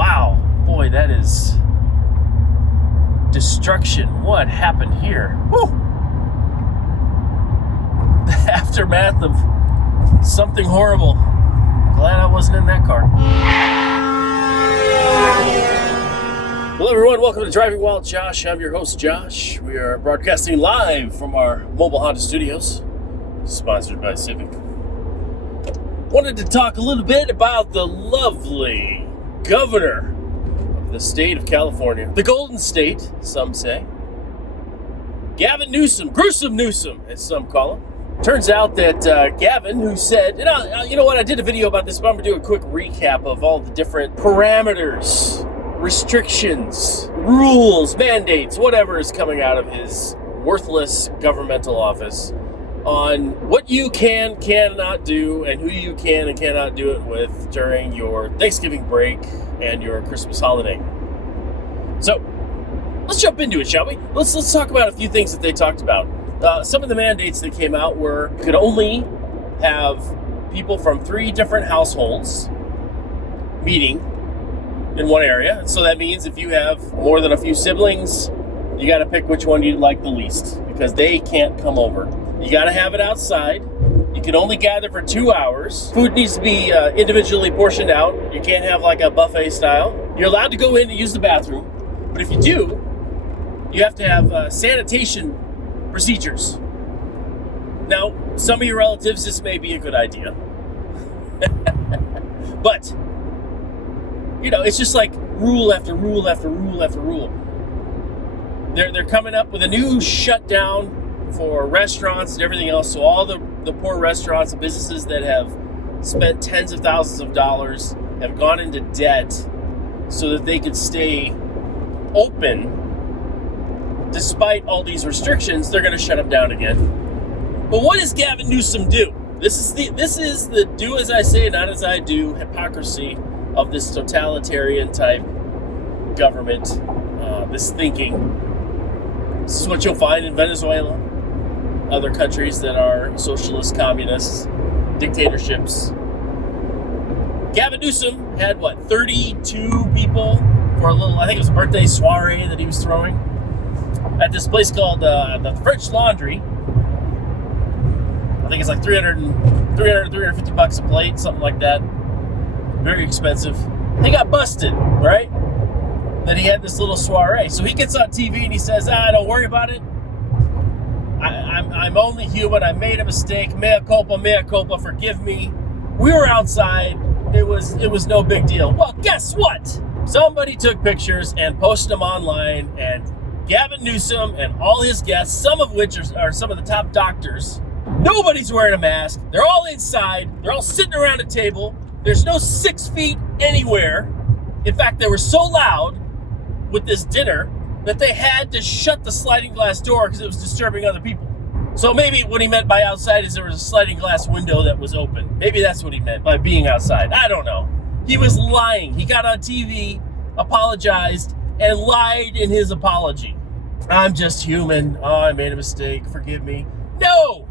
Wow, boy, that is destruction. What happened here? Whew. The aftermath of something horrible. Glad I wasn't in that car. Hello everyone, welcome to Driving While Josh. I'm your host Josh. We are broadcasting live from our mobile Honda studios, sponsored by Civic. Wanted to talk a little bit about the lovely governor of the state of California. The Golden State, some say. Gavin Newsom, Gruesome Newsom, as some call him. Turns out that Gavin, who said, you know what, I did a video about this, but I'm going to do a quick recap of all the different parameters, restrictions, rules, mandates, whatever is coming out of his worthless governmental office on what you cannot do, and who you can and cannot do it with during your Thanksgiving break and your Christmas holiday. So, let's jump into it, shall we? Let's talk about a few things that they talked about. Some of the mandates that came out were you could only have people from 3 different households meeting in one area. So that means if you have more than a few siblings, you got to pick which one you like the least because they can't come over. You got to have it outside. You can only gather for 2 hours. Food needs to be individually portioned out. You can't have like a buffet style. You're allowed to go in and use the bathroom, but if you do, you have to have sanitation procedures. Now, some of your relatives, this may be a good idea. But, you know, it's just like rule after rule after rule after rule. They're coming up with a new shutdown for restaurants and everything else. So all the poor restaurants and businesses that have spent tens of thousands of dollars have gone into debt so that they could stay open. Despite all these restrictions, they're going to shut them down again. But what does Gavin Newsom do? This is the do as I say, not as I do hypocrisy of this totalitarian type government, this thinking. This is what you'll find in Venezuela, other countries that are socialist, communists, dictatorships. Gavin Newsom had, 32 people for a little, I think it was a birthday soiree that he was throwing at this place called the French Laundry. I think it's like $350 a plate, something like that. Very expensive. He got busted, right? That he had this little soiree. So he gets on TV and he says, don't worry about it. I'm only human. I made a mistake. Mea culpa, forgive me. We were outside. It was no big deal. Well, guess what? Somebody took pictures and posted them online, and Gavin Newsom and all his guests, some of which are some of the top doctors, nobody's wearing a mask. They're all inside. They're all sitting around a table. There's no 6 feet anywhere. In fact, they were so loud with this dinner that they had to shut the sliding glass door because it was disturbing other people. So maybe what he meant by outside is there was a sliding glass window that was open. Maybe that's what he meant by being outside. I don't know. He was lying. He got on TV, apologized, and lied in his apology. I'm just human. Oh, I made a mistake. Forgive me. No!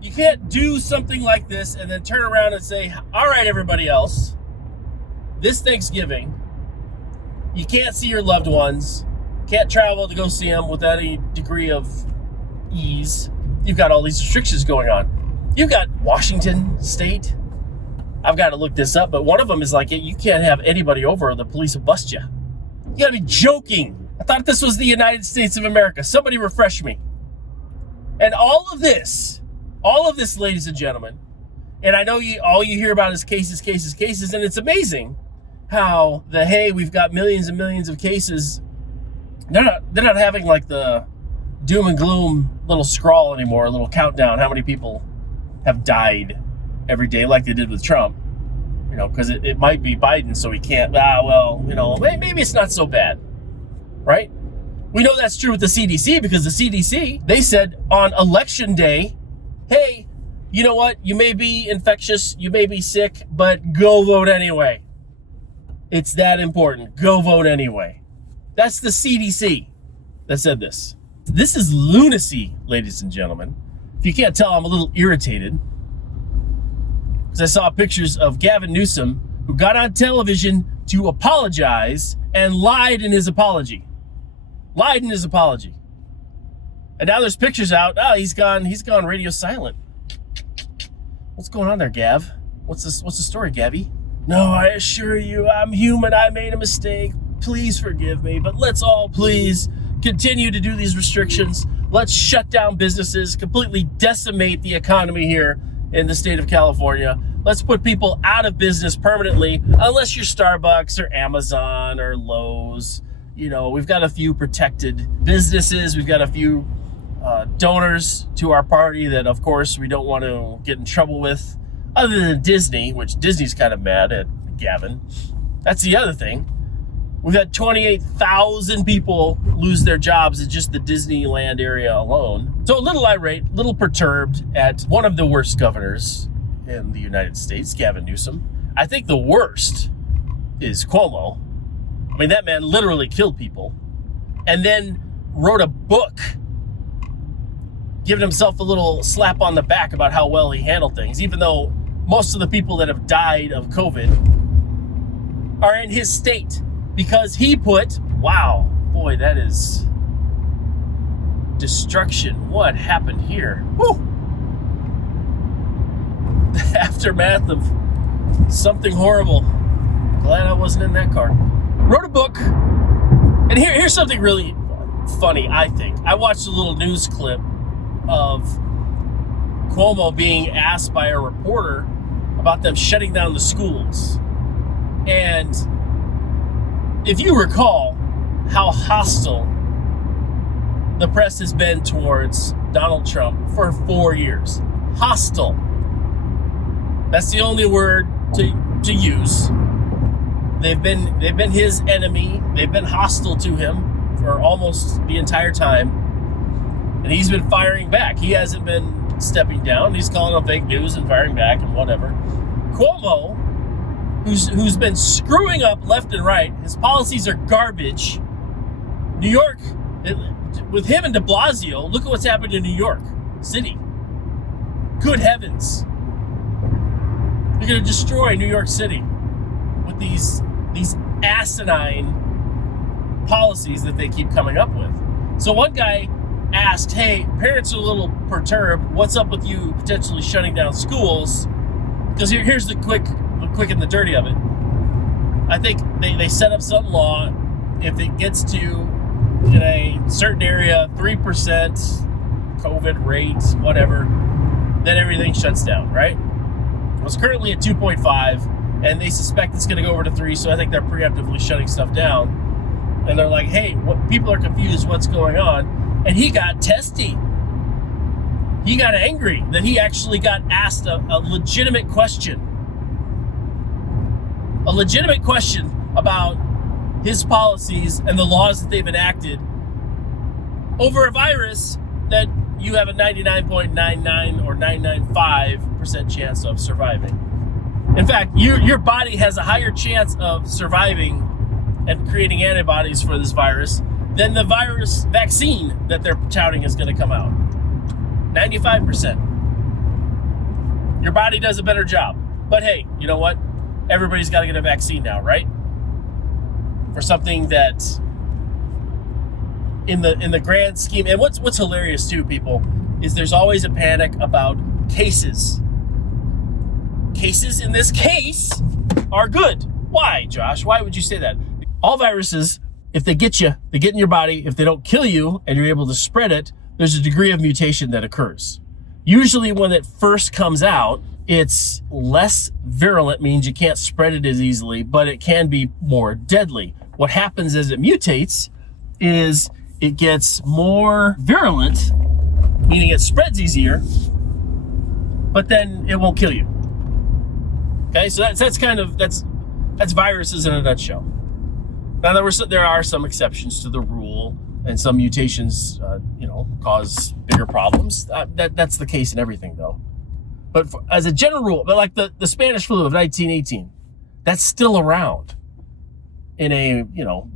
You can't do something like this and then turn around and say, all right, everybody else, this Thanksgiving, you can't see your loved ones, can't travel to go see them without any degree of ease. You've got all these restrictions going on. You've got Washington State. I've got to look this up, but one of them is like, you can't have anybody over or the police will bust you. You got to be joking. I thought this was the United States of America. Somebody refresh me. And all of this, ladies and gentlemen, and I know all you hear about is cases, and it's amazing how we've got millions and millions of cases. They're not having like the doom and gloom little scrawl anymore, a little countdown, how many people have died every day like they did with Trump. You know, because it might be Biden, so he can't, maybe it's not so bad, right? We know that's true with the CDC because the CDC, they said on election day, hey, you know what? You may be infectious, you may be sick, but go vote anyway. It's that important. Go vote anyway. That's the CDC that said this. This is lunacy, ladies and gentlemen. If you can't tell, I'm a little irritated. because I saw pictures of Gavin Newsom, who got on television to apologize and lied in his apology. Lied in his apology. And now there's pictures out. Oh, he's gone radio silent. What's going on there, Gav? What's the story, Gabby? No, I assure you, I'm human. I made a mistake. Please forgive me. But let's all please continue to do these restrictions. Let's shut down businesses, completely decimate the economy here in the state of California. Let's put people out of business permanently, unless you're Starbucks or Amazon or Lowe's. You know, we've got a few protected businesses. We've got a few donors to our party that, of course, we don't want to get in trouble with, other than Disney, which Disney's kind of mad at Gavin. That's the other thing. We've had 28,000 people lose their jobs in just the Disneyland area alone. So a little irate, a little perturbed at one of the worst governors in the United States, Gavin Newsom. I think the worst is Cuomo. I mean, that man literally killed people and then wrote a book giving himself a little slap on the back about how well he handled things, even though most of the people that have died of COVID are in his state, because he put, wow, boy, that is destruction. What happened here? Woo! The aftermath of something horrible. Glad I wasn't in that car. Wrote a book, and here's something really funny, I think. I watched a little news clip of Cuomo being asked by a reporter about them shutting down the schools. And if you recall how hostile the press has been towards Donald Trump for 4 years. Hostile. That's the only word to use. They've been his enemy. They've been hostile to him for almost the entire time. And he's been firing back. He hasn't been stepping down. He's calling on fake news and firing back and whatever. Cuomo, who's been screwing up left and right. His policies are garbage. New York, with him and de Blasio, look at what's happened in New York City. Good heavens. You're going to destroy New York City with these asinine policies that they keep coming up with. So one guy asked, hey, parents are a little perturbed. What's up with you potentially shutting down schools? Because here's the quick and the dirty of it. I think they set up some law. If it gets to, in a certain area, 3% COVID rate, whatever, then everything shuts down, right? It's currently at 2.5, and they suspect it's going to go over to 3, so I think they're preemptively shutting stuff down. And they're like, hey, people are confused, what's going on? And he got testy. He got angry that he actually got asked a legitimate question. A legitimate question about his policies and the laws that they've enacted over a virus that you have a 99.99 or 995% chance of surviving. In fact, your body has a higher chance of surviving and creating antibodies for this virus than the virus vaccine that they're touting is going to come out. 95%. Your body does a better job. But hey, you know what? Everybody's got to get a vaccine now, right? For something that, in the grand scheme, and what's hilarious too, people, is there's always a panic about cases. Cases in this case are good. Why, Josh? Why would you say that? All viruses, if they get you, they get in your body. If they don't kill you and you're able to spread it, there's a degree of mutation that occurs. Usually when it first comes out, it's less virulent, means you can't spread it as easily, but it can be more deadly. What happens as it mutates is it gets more virulent, meaning it spreads easier, but then it won't kill you. Okay, so that's viruses in a nutshell. Now there are some exceptions to the rule, and some mutations, cause bigger problems. That's the case in everything, though. But as a general rule, but like the Spanish flu of 1918, that's still around in a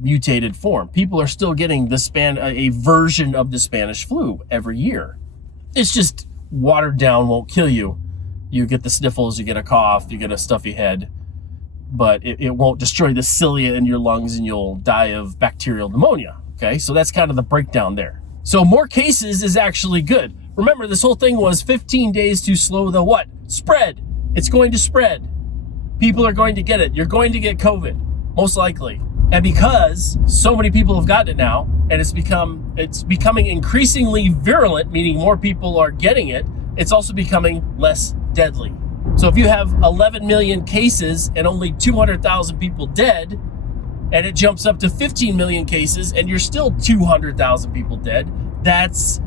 mutated form. People are still getting a version of the Spanish flu every year. It's just watered down, won't kill you. You get the sniffles, you get a cough, you get a stuffy head, but it won't destroy the cilia in your lungs and you'll die of bacterial pneumonia. Okay, so that's kind of the breakdown there. So more cases is actually good. Remember, this whole thing was 15 days to slow the what? Spread. It's going to spread. People are going to get it. You're going to get COVID, most likely. And because so many people have gotten it now, and it's becoming increasingly virulent, meaning more people are getting it, it's also becoming less deadly. So if you have 11 million cases and only 200,000 people dead, and it jumps up to 15 million cases and you're still 200,000 people dead, that's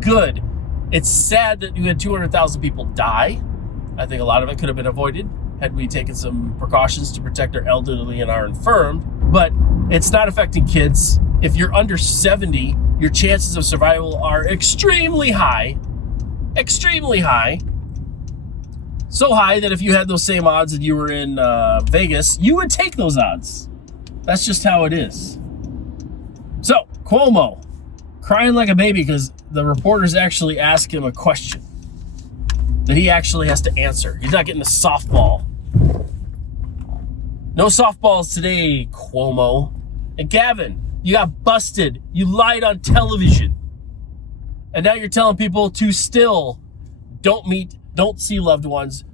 good. It's sad that you had 200,000 people die. I think a lot of it could have been avoided had we taken some precautions to protect our elderly and our infirmed, but it's not affecting kids. If you're under 70, your chances of survival are extremely high. Extremely high. So high that if you had those same odds and you were in Vegas, you would take those odds. That's just how it is. So, Cuomo, crying like a baby because the reporters actually ask him a question that he actually has to answer. He's not getting a softball. No softballs today, Cuomo. And Gavin, you got busted. You lied on television. And now you're telling people to still don't meet, don't see loved ones,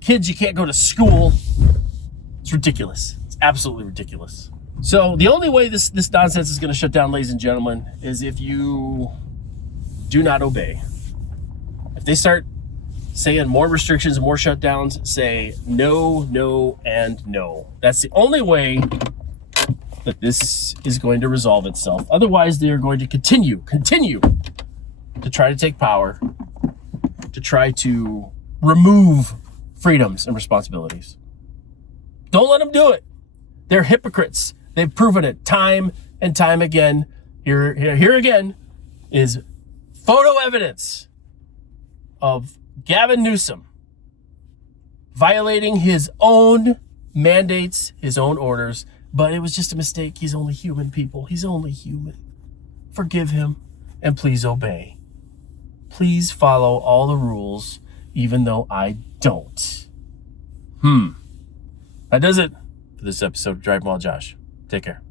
kids, you can't go to school. It's ridiculous. It's absolutely ridiculous. So the only way this nonsense is going to shut down, ladies and gentlemen, is if you do not obey. If they start saying more restrictions and more shutdowns, say no, no, and no. That's the only way that this is going to resolve itself. Otherwise, they're going to continue to try to take power, to try to remove freedoms and responsibilities. Don't let them do it. They're hypocrites. They've proven it time and time again. Here again is photo evidence of Gavin Newsom violating his own mandates, his own orders, but it was just a mistake. He's only human, people. He's only human. Forgive him and please obey. Please follow all the rules, even though I don't. That does it for this episode of Drive While Josh. Take care.